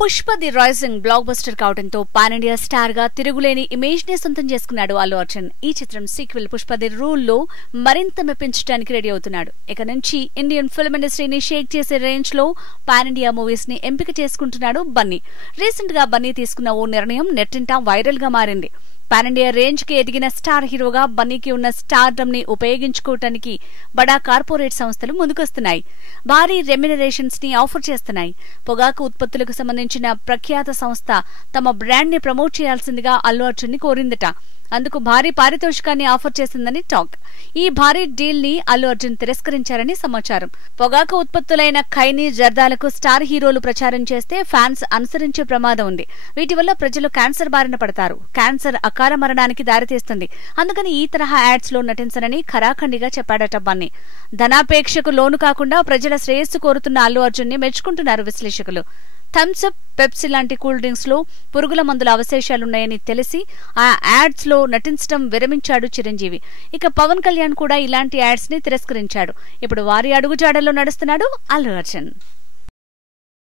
Pushpa the rising blockbuster కావడంతో pan India star గా తిరుగులేని ఇమేజ్ ని సొంతం చేసుకున్నాడు అల్లు అర్జున్. ఈ చిత్రం సీక్వెల్ పుష్ప ది రూల్ లో మరింత మెప్పించడానికి రెడీ అవుతున్నాడు. ఇక నుంచి ఇండియన్ ఫిల్మ్ ఇండస్ట్రీని షేక్ చేసే రేంజ్ లో పాన్ ఇండియా మూవీస్ ని ఎంపిక చేసుకుంటున్నాడు బన్నీ. రీసెంట్ గా బన్నీ తీసుకున్న ఓ నిర్ణయం నెట్టింట వైరల్ గా మారింది. పాన్ ఇండియా రేంజ్ కి ఎదిగిన స్టార్ హీరోగా బన్నీకి ఉన్న స్టార్డమ్ ని ఉపయోగించుకోవటానికి బడా కార్పొరేట్ సంస్థలు ముందుకొస్తున్నాయి. భారీ రెమ్యునరేషన్స్ ని ఆఫర్ చేస్తున్నాయి. పొగాకు ఉత్పత్తులకు సంబంధించిన ప్రఖ్యాత సంస్థ తమ బ్రాండ్ ని ప్రమోట్ చేయాల్సిందిగా అల్లు అర్జున్ ని కోరిందట. అందుకు భారీ పారితోషికాన్ని ఆఫర్ చేసిందని టాక్. ఈ భారీ డీల్ ని అల్లు అర్జున్ తిరస్కరించారని సమాచారం. పొగాకు ఉత్పత్తులైన ఖైనీ, జర్దాలకు స్టార్ హీరోలు ప్రచారం చేస్తే ఫ్యాన్స్ అనుసరించే ప్రమాదం ఉంది. వీటి వల్ల ప్రజలు క్యాన్సర్ బారిన పడతారు. క్యాన్సర్ అకాల మరణానికి దారితీస్తుంది. అందుకని ఈ తరహా యాడ్స్ లో నటించనని ఖరాఖండిగా చెప్పాడట బన్నీ. ధనాపేక్షకు లోను కాకుండా ప్రజల శ్రేయస్సు కోరుతున్న అల్లు అర్జున్ ని మెచ్చుకుంటున్నారు విశ్లేషకులు. థమ్స్ అప్, పెప్సీ లాంటి కూల్ డ్రింక్స్ లో పురుగుల మందుల అవశేషాలున్నాయని తెలిసి ఆ యాడ్స్ లో నటించడం విరమించాడు చిరంజీవి. ఇక పవన్ కళ్యాణ్ కూడా ఇలాంటి యాడ్స్ ని తిరస్కరించాడు. ఇప్పుడు వారి అడుగుజాడల్లో నడుస్తున్నాడు అల్లు అర్జున్.